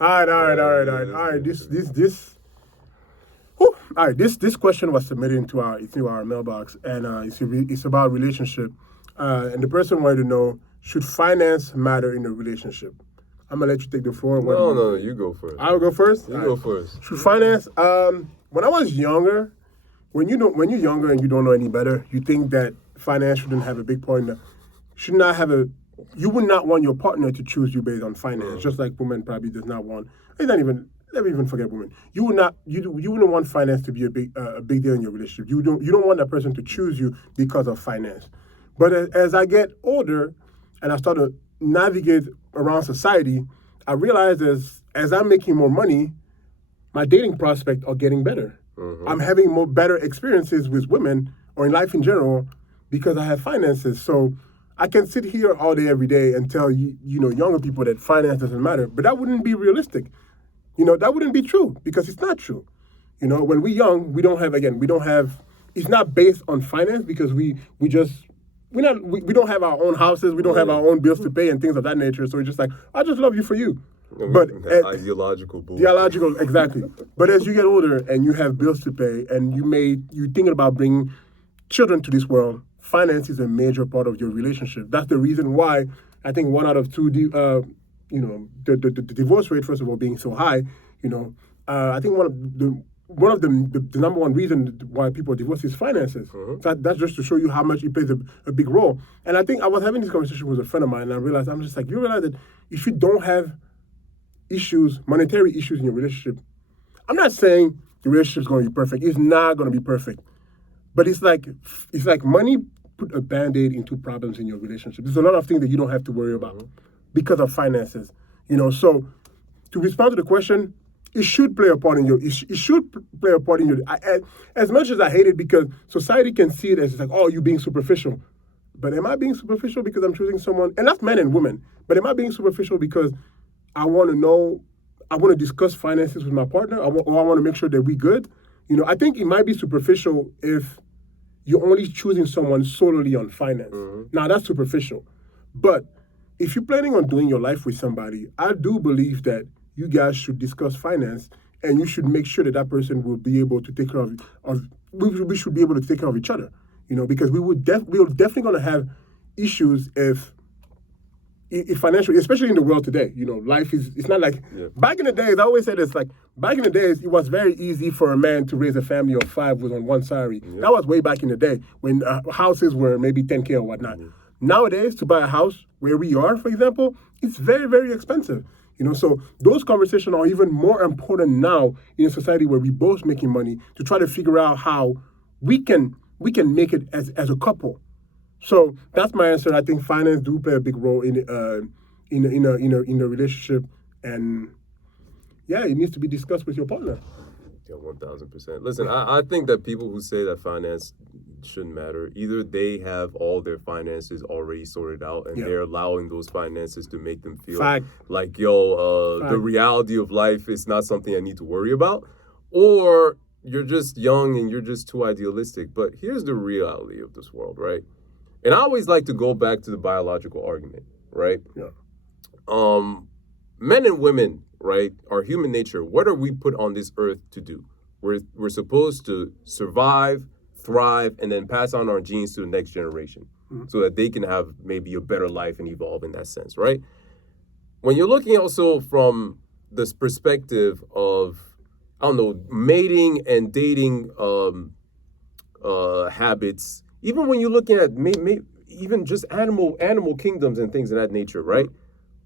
All right. Whew. All right, this question was submitted into our mailbox, and it's about relationship, and the person wanted to know, should finance matter in a relationship? I'm gonna let you take the floor. No, you go first. I'll go first. You go first. Should finance? When I was younger, when you're younger and you don't know any better, you think that finance shouldn't have a big part in it. Should not have a. You would not want your partner to choose you based on finance, just like women probably does not want. It's not even. Let me even forget women. You would not. You wouldn't want finance to be a big deal in your relationship. You don't want that person to choose you because of finance. But as I get older, and I start to navigate around society, I realize as I'm making more money, my dating prospects are getting better. Mm-hmm. I'm having more better experiences with women or in life in general because I have finances. So I can sit here all day, every day and tell younger people that finance doesn't matter, but that wouldn't be realistic. That wouldn't be true because it's not true. When we're young, we don't have, it's not based on finance because we don't have our own houses, we don't have our own bills to pay and things of that nature. So it's just like, I just love you for you. But ideological bullshit. Theological, exactly. But as you get older and you have bills to pay and you're thinking about bringing children to this world, finance is a major part of your relationship. That's the reason why I think 1 out of 2, the divorce rate, first of all, being so high, I think one of the number one reason why people divorce is finances. Mm-hmm. So that's just to show you how much it plays a big role. And I think I was having this conversation with a friend of mine, and I realized, I'm just like, you realize that if you don't have monetary issues in your relationship, I'm not saying the relationship is going to be perfect. It's not going to be perfect. But it's like money put a Band-Aid into problems in your relationship. There's a lot of things that you don't have to worry about because of finances. So to respond to the question, it should play a part in your. It should play a part in your. As much as I hate it, because society can see it as like, oh, you're being superficial. But am I being superficial because I'm choosing someone? And that's men and women. But am I being superficial because I want to know? I want to discuss finances with my partner, or I want to make sure that we're good. I think it might be superficial if you're only choosing someone solely on finance. Mm-hmm. Now that's superficial. But if you're planning on doing your life with somebody, I do believe that you guys should discuss finance, and you should make sure that person will be able to take care of we should be able to take care of each other, because we're definitely going to have issues if financially, especially in the world today, life it's not like back in the days. I always say this, like back in the days, it was very easy for a man to raise a family of 5 with on one salary. Yeah. That was way back in the day when houses were maybe $10,000 or whatnot. Mm-hmm. Nowadays, to buy a house where we are, for example, it's very, very expensive. So those conversations are even more important now in a society where we're both making money, to try to figure out how we can make it as a couple. So that's my answer. I think finance do play a big role in a relationship, and it needs to be discussed with your partner. Yeah, 1,000%. Listen, I think that people who say that finance shouldn't matter, either they have all their finances already sorted out and they're allowing those finances to make them feel like, the reality of life is not something I need to worry about, or you're just young and you're just too idealistic. But here's the reality of this world, right? And I always like to go back to the biological argument, right? Yeah. Men and women, right, our human nature, what are we put on this earth to do? We're supposed to survive, thrive, and then pass on our genes to the next generation, so that they can have maybe a better life and evolve in that sense, right? When you're looking also from this perspective of, mating and dating habits, even when you're looking at even just animal kingdoms and things of that nature, right?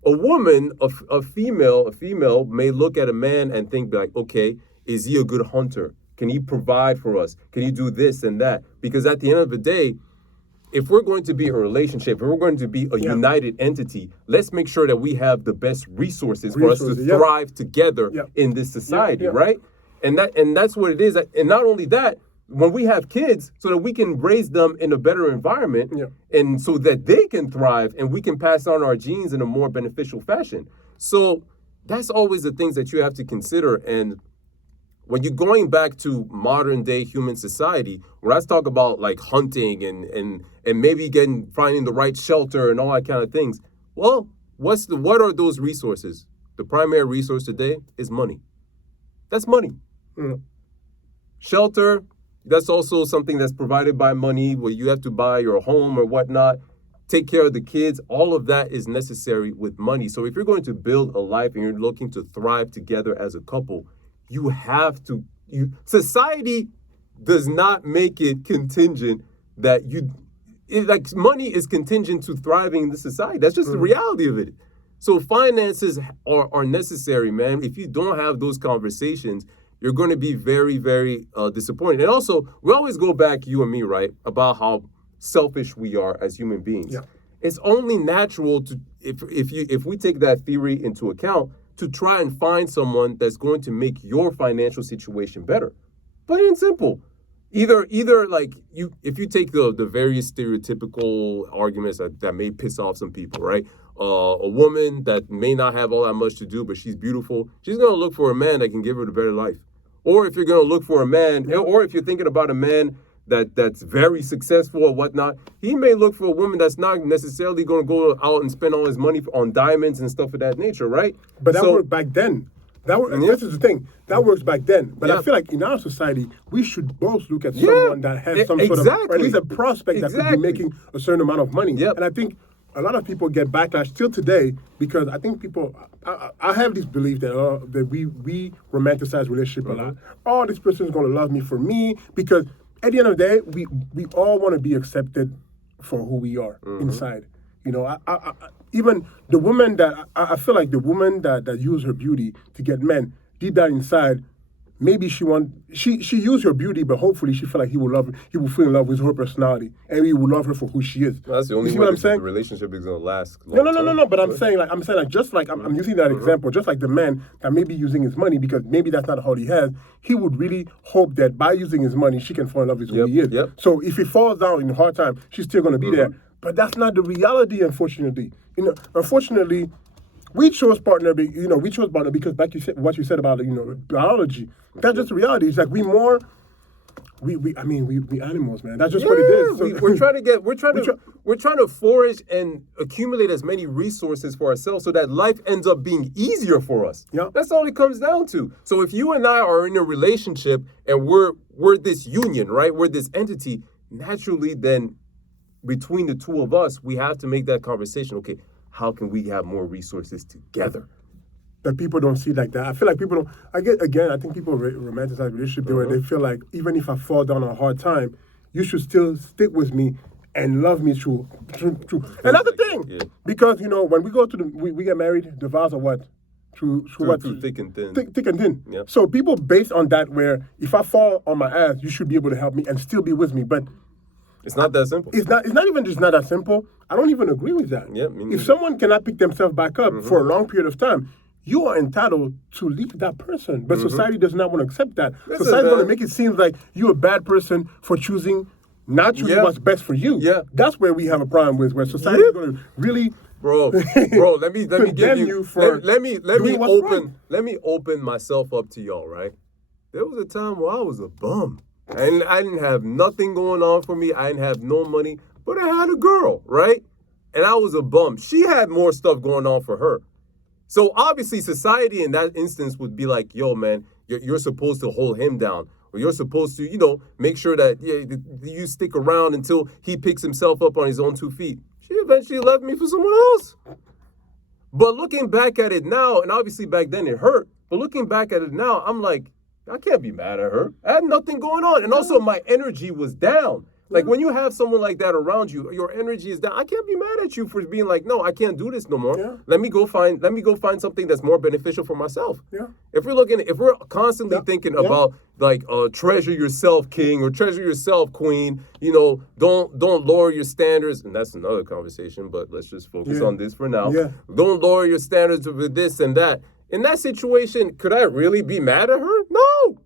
A woman, a female may look at a man and think like, okay, is he a good hunter? Can he provide for us? Can he do this and that? Because at the end of the day, if we're going to be a relationship, if we're going to be a united entity, let's make sure that we have the best resources for us to thrive together in this society, right? And that's what it is. And not only that, when we have kids, so that we can raise them in a better environment, and so that they can thrive and we can pass on our genes in a more beneficial fashion. So that's always the things that you have to consider. And when you're going back to modern day human society, when I talk about like hunting and maybe finding the right shelter and all that kind of things, well, what are those resources? the primary resource today is money. That's money. Mm. Shelter, that's also something that's provided by money, where you have to buy your home or whatnot, take care of the kids. All of that is necessary with money. So if you're going to build a life and you're looking to thrive together as a couple, you have to, society does not make it contingent that like money is contingent to thriving in the society. That's just the reality of it. So finances are necessary, man. If you don't have those conversations, you're going to be very, very disappointed. And also, we always go back, you and me, right, about how selfish we are as human beings. Yeah. It's only natural to, if we take that theory into account, to try and find someone that's going to make your financial situation better. Plain and simple. Either like if you take the various stereotypical arguments that may piss off some people, right? A woman that may not have all that much to do, but she's beautiful, she's going to look for a man that can give her the better life. Or if you're going to look for a man, or if you're thinking about a man that's very successful or whatnot, he may look for a woman that's not necessarily going to go out and spend all his money on diamonds and stuff of that nature, right? But that worked back then. This is the thing. That works back then. But I feel like in our society, we should both look at someone that has some sort of, or at least a prospect that could be making a certain amount of money. Yep. And I think a lot of people get backlash still today because I think people, I have this belief that we romanticize relationship a lot. Oh, this person is going to love me for me, because at the end of the day, we all want to be accepted for who we are inside. You know, even the woman that, I feel like the woman that used her beauty to get men, deep down inside, maybe she used her beauty, but hopefully she felt like he will fall in love with her personality, and he will love her for who she is. That's the only way the relationship is going to last long term. No, but I'm saying like just like I'm using that example, just like the man that may be using his money because maybe that's not all he has, he would really hope that by using his money, she can fall in love with who he is. Yep. So if he falls down in a hard time, she's still going to be there. But that's not the reality, unfortunately. You know, unfortunately, we chose partner because back what you said about biology. That's just the reality. It's like we animals, man. That's just what it is. So, we're trying to forage and accumulate as many resources for ourselves so that life ends up being easier for us. Yeah. That's all it comes down to. So if you and I are in a relationship and we're this union, right? We're this entity, naturally then between the two of us, we have to make that conversation. Okay, how can we have more resources together? That people don't see like that. I feel like people don't. I think people romanticize relationship where they feel like even if I fall down on a hard time, you should still stick with me and love me through. And that's the thing, because when we go to we get married, the vows are what? Through thick and thin. Thick and thin. Yep. So people based on that, where if I fall on my ass, you should be able to help me and still be with me, but. It's not that simple. It's not even just not that simple. I don't even agree with that. Yeah, me neither. If someone cannot pick themselves back up for a long period of time, you are entitled to leave that person. But society does not want to accept that. Society is going to make it seem like you're a bad person for not choosing what's best for you. Yeah. That's where we have a problem with, where society is going to really Bro, let me give you for let me right. open myself up to y'all, right? There was a time where I was a bum. And I didn't have nothing going on for me. I didn't have no money, but I had a girl, right? And I was a bum. She had more stuff going on for her. So obviously society in that instance would be like, yo, man, you're supposed to hold him down. Or you're supposed to, make sure that you stick around until he picks himself up on his own 2 feet. She eventually left me for someone else. But looking back at it now, and obviously back then it hurt, but looking back at it now, I'm like, I can't be mad at her. I had nothing going on. And also my energy was down. Like when you have someone like that around you, your energy is down. I can't be mad at you for being like, no, I can't do this no more. Yeah. Let me go find something that's more beneficial for myself. Yeah. If we're constantly thinking about like treasure yourself, king, or treasure yourself, queen, don't lower your standards. And that's another conversation, but let's just focus on this for now. Yeah. Don't lower your standards with this and that. In that situation, could I really be mad at her? No.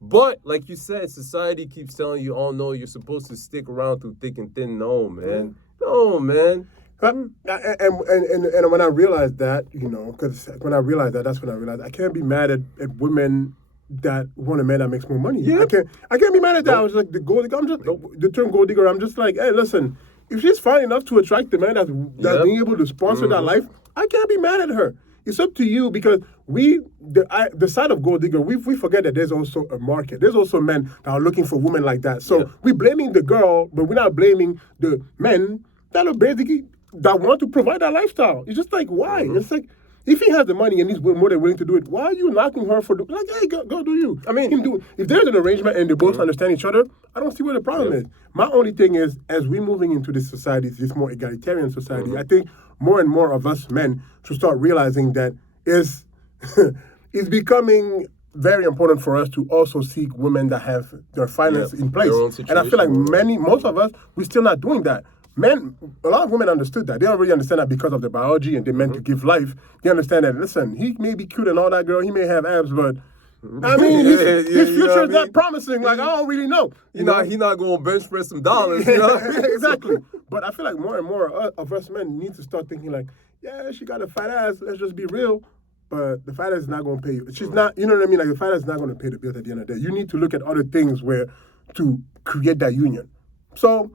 But like you said, society keeps telling you, oh no, you're supposed to stick around through thick and thin. No, man. No, man. And when I realized that, because when I realized that, that's when I realized I can't be mad at women that want a man that makes more money. Yeah. I can't be mad at that. I was like the gold digger. The term gold digger. I'm just like, hey, listen, if she's fine enough to attract the man that's being able to sponsor that life, I can't be mad at her. it's up to you because the side of gold digger, we forget that there's also a market. There's also men that are looking for women like that. So we're blaming the girl, but we're not blaming the men that are basically that want to provide that lifestyle. It's just like, why? It's like, if he has the money and he's more than willing to do it, why are you knocking her for like, hey, go do you? I mean, if there's an arrangement and they both understand each other, I don't see what the problem is. My only thing is, as we're moving into this society, this more egalitarian society, I think more and more of us men should start realizing that it's becoming very important for us to also seek women that have their finances in place. And I feel like most of us, we're still not doing that. Men, a lot of women understood that. They don't really understand that because of their biology and they're meant to give life. They understand that, listen, he may be cute and all that, girl. He may have abs, but I mean, his future is not promising. Like, I don't really know. He's not going to bench press some dollars. You know? Exactly. But I feel like more and more of us men need to start thinking like, yeah, she got a fat ass. Let's just be real. But the fat ass is not going to pay you. She's not, you know what I mean? Like, the fat ass is not going to pay the bills at the end of the day. You need to look at other things to create that union. So,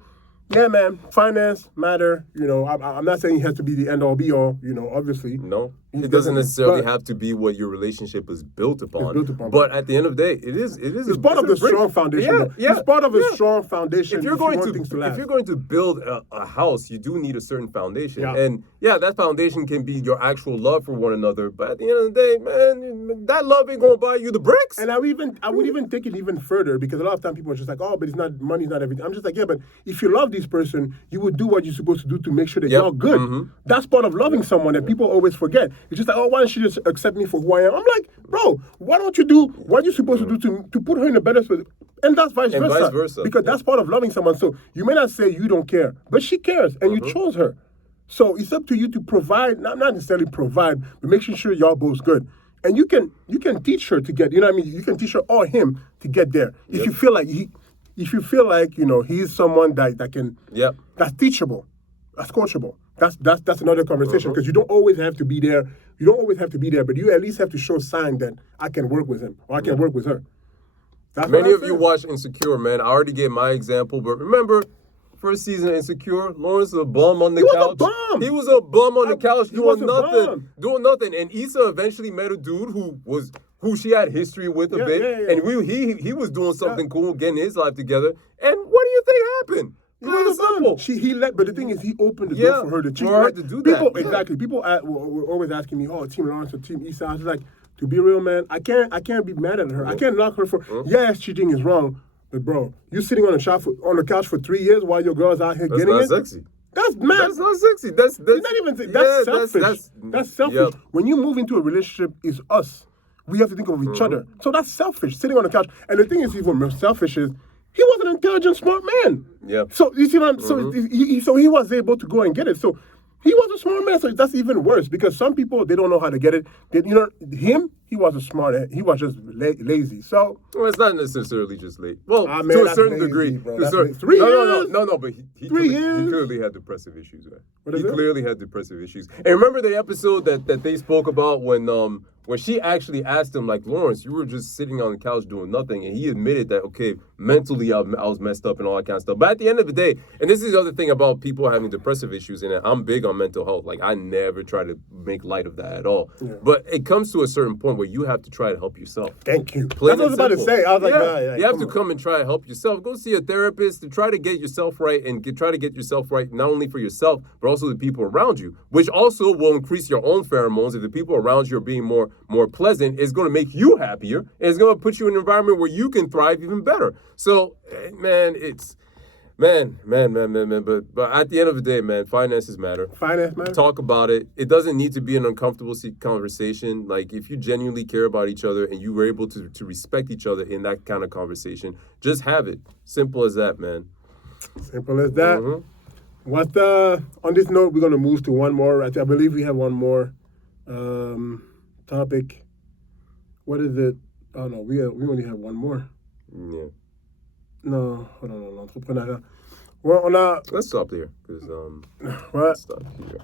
yeah, man, finance matter. You know, I'm not saying it has to be the end all be all. You know, obviously. No, it doesn't necessarily have to be what your relationship is built upon. But at the end of the day, it is. It's part of the strong foundation. Yeah. It's part of a strong foundation. If you're going to build a house, you do need a certain foundation. Yeah. And that foundation can be your actual love for one another. But at the end of the day, man, that love ain't gonna buy you the bricks. And I would even take it even further because a lot of times people are just like, oh, but money's not everything. I'm just like, yeah, but if you love this person, you would do what you're supposed to do to make sure that you're good. That's part of loving someone that people always forget. It's just like, oh, why don't she just accept me for who I am? I'm like, bro, why don't you do what you're supposed to do to put her in a better spot? And that's vice versa. Because that's part of loving someone. So you may not say you don't care, but she cares and you chose her. So it's up to you to provide, not necessarily provide, but making sure y'all both good. And you can teach her to get, you know what I mean? You can teach her or him to get there. If you feel like he's someone that's teachable, that's coachable. That's another conversation because you don't always have to be there. You don't always have to be there, but you at least have to show sign that I can work with him or I can work with her. Many of you watch Insecure, man. I already gave my example, but remember, first season of Insecure, Lawrence was a bum on the couch. He was a bum on the couch doing nothing. And Issa eventually met a dude who she had history with a bit, and he was doing something cool, getting his life together. And what do you think happened? But the thing is, he opened the door for her to cheat. For her to do that. Exactly. People were always asking me, "Oh, Team Lawrence or Team Issa?" I was like, to be real, man, I can't be mad at her. I can't knock her for. Yes, cheating is wrong, but bro, you sitting on the couch for 3 years while your girl's out here getting it. That's not sexy. That's mad. That's not sexy. That's not even. That's selfish. That's selfish. Yeah. When you move into a relationship, it's us. We have to think of each other. So that's selfish. Sitting on the couch, and the thing is, even more selfish is. He was an intelligent, smart man. Yeah. So you see what I'm so he was able to go and get it. So he was a smart man. So that's even worse because some people they don't know how to get it. He was a smart. He was just lazy. So it's not necessarily just late. Well, to a certain degree. Bro. 3 years. No. But he clearly had depressive issues, man. He clearly had depressive issues. And remember the episode that they spoke about when she actually asked him, like, Lawrence, you were just sitting on the couch doing nothing. And he admitted that, okay, mentally I was messed up and all that kind of stuff. But at the end of the day, and this is the other thing about people having depressive issues, and I'm big on mental health. Like, I never try to make light of that at all. Yeah. But it comes to a certain point where you have to try to help yourself. Thank you. That's what I was about to say. I was like, you have to come and try to help yourself. Go see a therapist to try to get yourself right and try to get yourself right not only for yourself, but also the people around you, which also will increase your own pheromones. If the people around you are being more pleasant, it's going to make you happier, and it's going to put you in an environment where you can thrive even better. So, man, it's... Man. But at the end of the day, man, finances matter. Finance matter. Talk about it. It doesn't need to be an uncomfortable conversation. Like, if you genuinely care about each other and you were able to respect each other in that kind of conversation, just have it. Simple as that, man. Simple as that. On this note, we're going to move to one more. I believe we have one more topic. What is it? Oh, no, we only have one more. Yeah. No, hold on, entrepreneuriat. Well, let's stop there. What? Stop here.